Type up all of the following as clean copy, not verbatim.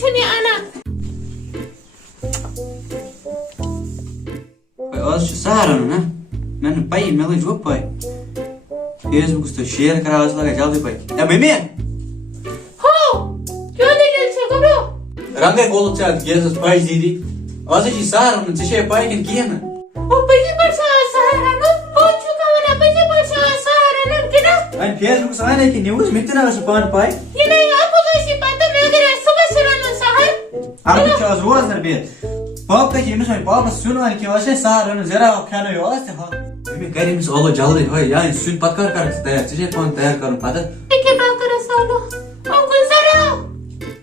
छुनी आना आज सारा ना मैंने पाई मैं लग वो पाई फेसबुक तो शेयर करा आज लगा जल्दी पाई या मम्मी हो क्यों नहीं गए छे करो रंगे गोल चाट गेस पाई दीदी आज ही सारा ना छे पाई कि किया ना ओ पहली बार सारा ना हो चुका है पहली बार सारा ना किना अन फेसबुक से आने की न्यूज़ मितना है पान पाई ये नहीं आपको तो इसी पता मैं अगर सुबह से ना सहर आप कुछ आज रोज दर बे पाप का कि मिस पाप सुनो कि वैसे सारा ना जरा खाना यो आज हां मैं कह रही मिस ओलो जल्दी हो या सुन पक्का कर तैयार छे पान तैयार करूं पता के बात कर सालो ओ गुजारा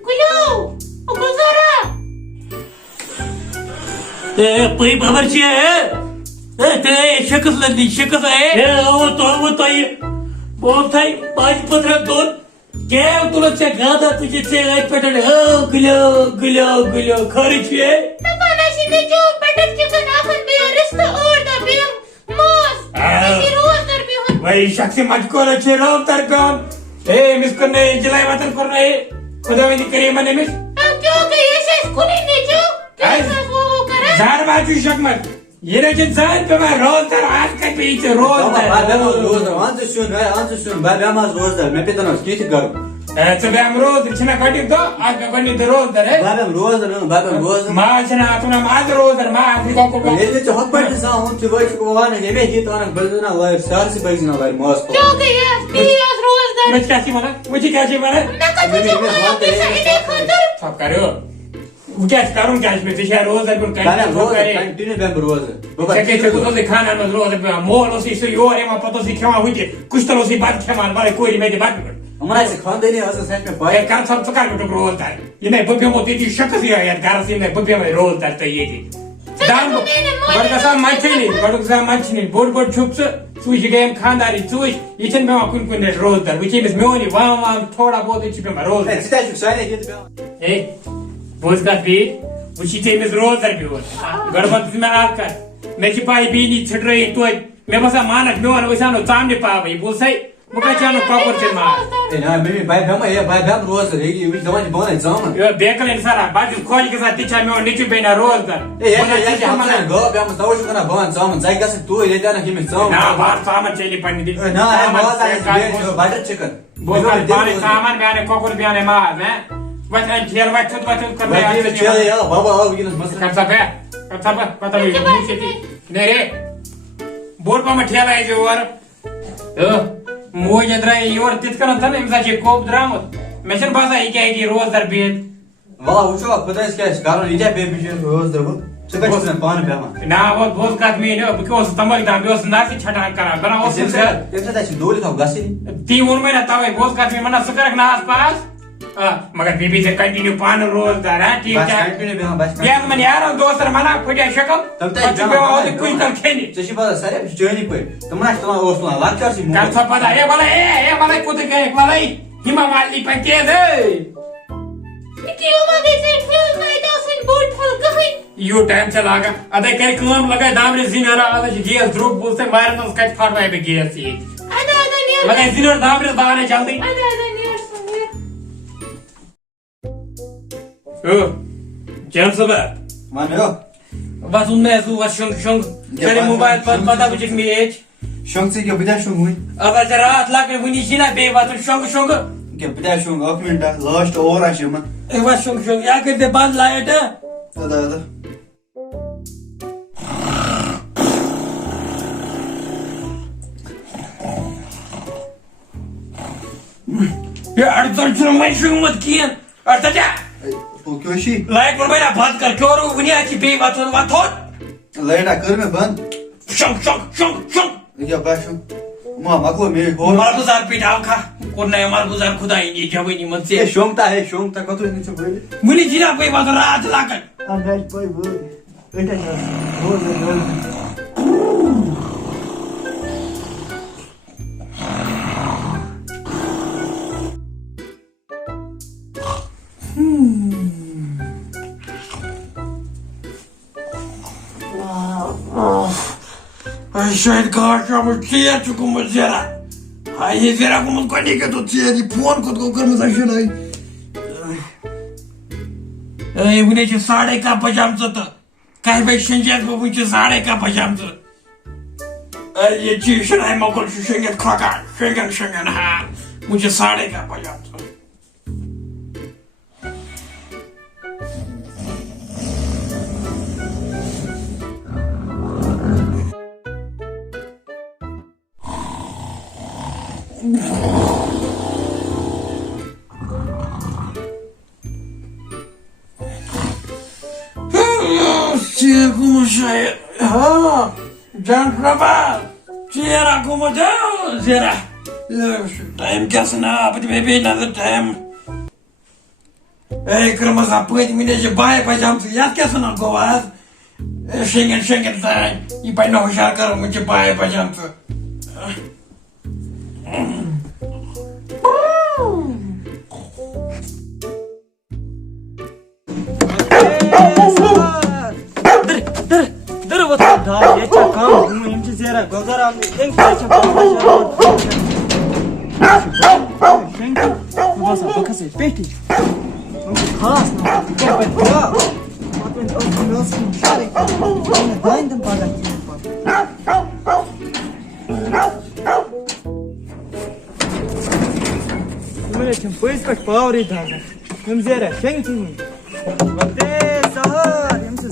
गुलो ओ गुजारा ए पई बाबर छे ए ते शकस लदी शकस है ए वो तो ये बहुत है 5-15 क्या तुला चे गादा तुझे चे पेटल हो गुलो खरी छे ना पानाशी ने जो पेटल के नाखन बे रिश्ता और दा बे मौस ये रोज दर बे हो भाई शख्स मत को छे रो तर कौन ए मिस करने जलाई मतन करना है खुदा में करे मने मिस क्यों के ये से कुनी ने जो कैसे वो करे जार बाजू शकमत ये रे इंसान पे मैं रोज दर आज के पीछे रोज दर रोज अंत सुन बाबा मास रोज दर मैं पिता ना स्किट करूं ऐसे बे हम रोज छना काटी तो आज का बनी दर रोज दर है बाबा रोज मां छना तूने माज रोज दर मां को ये जो हक पर सा हम तो वो को वाने ये भी तो ना बजना लाइव सार से बजना लाइव मास को क्यों के ये पीरियड रोज दर मुझे क्या ची माना ना कछु जो पैसा इने खंदर सब करो वो क्या करूं क्या इसमें तेरा रोज दर पर बाबा रोज कंटिन्यू बे रोज बाबा चेक तो खाना में रोज पे मोल उसी से यो रे मां पतो सी खेवा हुई कुछ तो उसी बात खेमा वाले कोई में बात हमारा से खान देने वाला सच में पाए कर सब तो कर बेटो रोज दर ये नहीं बुब्बे मोती की शक्ल सी यार घर से में बुब्बे में रोज दर तो ये थी दाम बड़का सा मछली बड़का सा मछली बोर्ड छुप से सुई गेम खानदारी सुई ये चन में कुन रोज दर विच में मोनी वां थोड़ा बहुत इच पे रोज स्टाइल साइने ये ए बोझ का भी उसी थे में रोज दर भी हो गड़बड़ में आकर मैं चिपाई भी नहीं छिड़ रही तो मैं बस मानक में और वैसा नो सामने पावे बोल सही मुका चानो प्रॉपर चल मार ए ना मैं भाई हम ये भाई हम रोज है ये भी जमाने बोले जामा ये बेकल इन सारा बाजू खोल के साथ टीचर में नीचे बेना रोज दर ए ये हम ना गो हम दावश करना बान जामा जाएगा से तू ले जाना कि मैं जामा ना बाहर सामान चली पन्नी दी ना बहुत है बटर चिकन बोल पानी सामान में आने कोकुर भी आने मार है बस खेल बच कर रहा है चल यार बाबा आओ ये मस्त कर सब पता नहीं नहीं रे बोर्ड पर में ठेला है जो और मोज अदरा योर तितकन था ना इमसा कोप ड्रामत मेशन भाषा ही क्या है कि रोज दर बेत वाला वो जो पता है इसका कारण लीजा पे भी रोज दर वो चक्कर से पान पे हम ना वो बहुत काट में ने बिकॉज़ तमल दाम बिकॉज़ नासी छटा करा बना उस से ये से दो लिखा गासी 3 उम्र में ना तावे बहुत काट में मना सुकर ना आसपास मगर बीबी से कंटिन्यू पान रोज दर है ठीक है कंटिन्यू भी हम बस यार मन यार दोस्त मना फटिया शकम तब तक जो वो कुछ तक खेनी चशी बात सारे जर्नी पे तुमने तो ओसला लाचार सी कर सब पता ए वाला कुछ के वाला हिमा माली पंचे दे क्यों मांगे से फिल्म में तो सिन बोर्ड फल कहीं यू टाइम चलागा अदे कर काम लगा दामरे जिनारा आला गैस ड्रूप बोलते मारन स्कैच फाटवाए पे गैस ये आधा नहीं लगा जिनर दामरे दाने जल्दी आधा नहीं ओ जन सब मानो बस उनमें ऐसे वो शंग तेरे मोबाइल पर पता बुझे में एज शंग से क्या बिदा शंग हुई अब जरा हाथ लाके वनी सीना बे बात शंग क्या बिदा शंग एक मिनट लास्ट और आ शमन ए बस शंग या कर दे बंद लाइट दादा ये अर्धर चुन मैं शंग मत किया अर्धर जा तो क्यों शी लाइट पर मेरा बात कर क्यों रो वनी की बे बात लाइट कर में बंद शंग क्या बाशो मां मको में हो मार गुजार पिटाव खा कोन नहीं मार गुजार खुदा ही नहीं जब नहीं मन से शोंगता कतो नहीं से बोले मुनी जिना पे बात रात लाकर हम गाइस भाई वो बेटा हो शायद कहा मुझे चुका मुझे ये जरा को मुझको नहीं कि तो चेरी फोन खुद को कर मुझे नहीं उन्हें 1:30 बजामचं तर काय बाई शेंजात बाबूची 1:30 बजामचं ये चीज नाही मोकल शेंगेत खोका शेंगन हा मुझे 1:30 बजामचं como já John Robert, Sierra como Deus, Sierra. Time guessing up, but maybe another time. Hey, Ramazan, put me in the buy pajams, yet guessing on go as singing time. You buy no shaka with your buy pajams.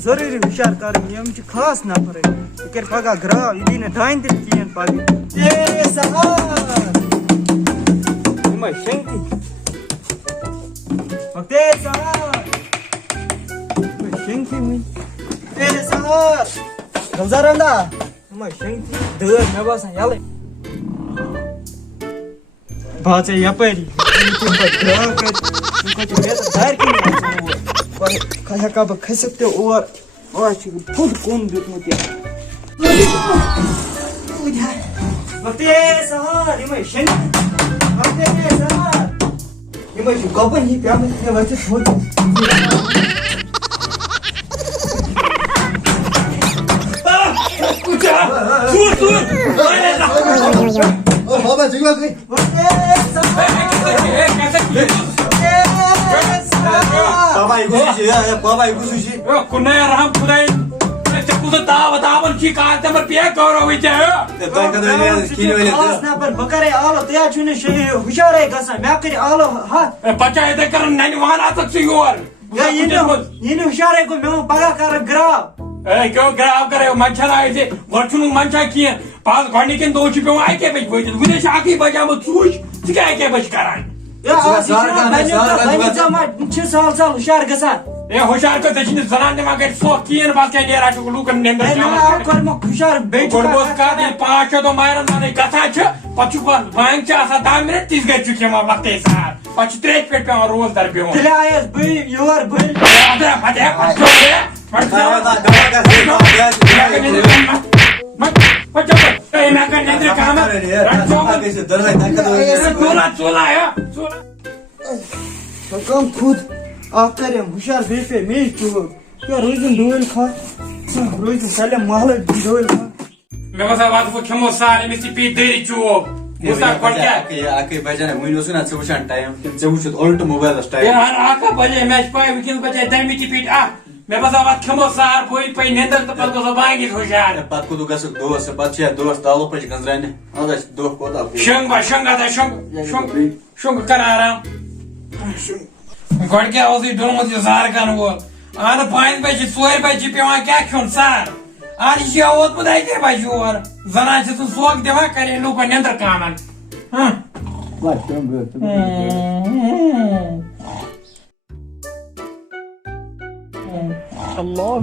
जरूरी हुशार कर खास नफर कर पगह ग्राव यह ना दान दिन कहें पगह शंकी शंकी गलजार अंदा शंकी दर मे बसान यल बात यपरी दार हेका बह खसित ते और फुट कुन दितमुत गपन ही पे Baba ibu sushi. Kunaya raham kunaya. Cakku se dawan ki kaat पर पे करो विचार तय कदर किलो ले खास ना पर बकरे आलो तया चुने हुशार है गसा मैं करे आलो हा बच्चा इधर कर नहीं वहां आ सकती और ये हुशार है को मैं पगा कर ग्राव क्यों ग्राव करे मच्छर आए थे वर्चुन मच्छा किए पास गाड़ी के दो छिपे आई के बच बोल विदेश आके बजा मत सूच क्या के बच करान या साल हुशार गसा ये होशियार को दक्षिण जनान ने मांगे सो कियन बात के लिए राजू लूकन ने अंदर जाओ कर म हुशार बेच गोरबोस का दिल पांच तो मारन ने कथा छ पछु पर बैंक चा सा 10 मिनट 30 गए चुके मा वक्त है सर पछु ट्रेक पे रोज दर पे हो दिले आयस बे योर बे आदर फटे पछु पछु ए मैं का नेंद्र काम चोला है कम खुद आकर हुशार बेफे मेज तो क्या रोजन डोल खा रोजन साले महल डोल खा मैं बस बात को खमो सारे में पी देरी चो मुसा कोट क्या आके बजाने मुइनो सुना सुशान टाइम से उस उल्ट मोबाइल टाइम यार आका बजे मैच पाए वीकेंड बजे दमी की पीट आ मैं बस बात खमो सार कोई पे नेंदर तो पल को बांगी होशियार पत को तो गसक दोस्त बच्चे दोस्त दालो पे गंजराने आदा दो कोता शंग कर आराम गोड़ क्या होती दोनों मुझे जार का वो आना 5 बजे 6 बजे पे वहाँ क्या क्यों सार आज ये होत बुधाई के बाजू और जना से तो सोक देवा करे लोग नेंद्र कामन हाँ अल्लाह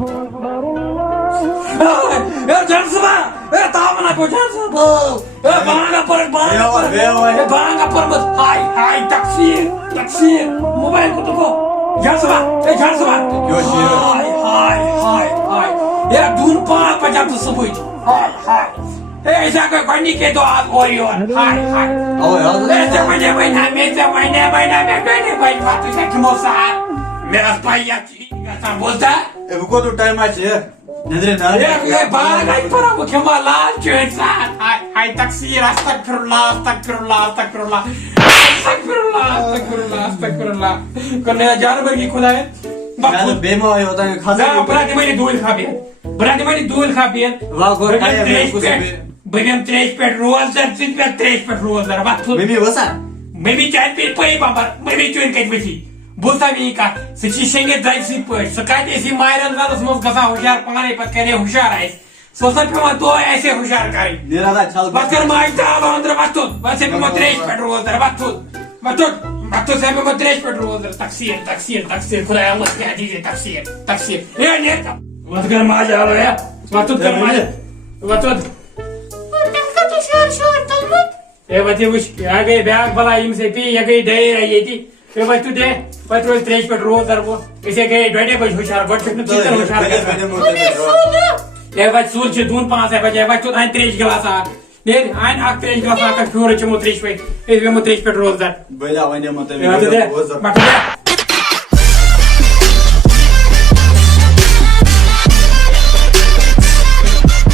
यार जानसबा ए तामना को जानसबा ए बांगा पर मत हाय तकसीर मोबाइल को तो जानसबा क्यों हाय यार दून 5 बजे तो सुबह हाय ए ऐसा कोई के तो आज और हाय ऐसे महीने में कोई बात है कि मौसा मेरा पाया क्या बोलता है अब को तो टाइम आ है नजरे ना ये बाहर गई पर वो क्या लाल चेहरा हाय तकसीर अस्तगफिरुल्लाह कन्या जानवर की खुदा है मैं बेमा होता है खाजा बड़ा दिमागी दूल खा बियन बड़ा दिमागी दूल खा बियन वाह गोर खाया मैं कुछ बगम त्रेश पेट रोजर सिट पे त्रेश पेट रोजर बात मिमी वसा मिमी चाय पे पे बाबा मिमी चुन कट बसी बोसा भी का सची शेंगे दाई सी पे सकाते सी मायरन दास मस गसा होशियार पाने पत करे होशियार है सोसा पे तो ऐसे होशियार करे निराला चल बकर माइता अंदर बात बस पे त्रेश पेट रोजर बात से में त्रेश पेट रोजर तकसीर खुदा मत क्या दीजिए तकसीर ये ने मत कर मा जा रहा है बात कर मा बात ए बच्चे कुछ आ गए बैग भला इम से पी या गई डे रही थी ए बच्चे दे पत्रोल त्रेश पेट रोजर वो इसे गए डोडे को होशियार गट से चीतर होशियार ए बच्चे सूल से दून पांच है बच्चे बच्चे आइन त्रेश गिलास आ ने आइन आक त्रेश गिलास आ का फ्योर चमो त्रेश पे ए मो त्रेश पेट रोजर बजा वने मत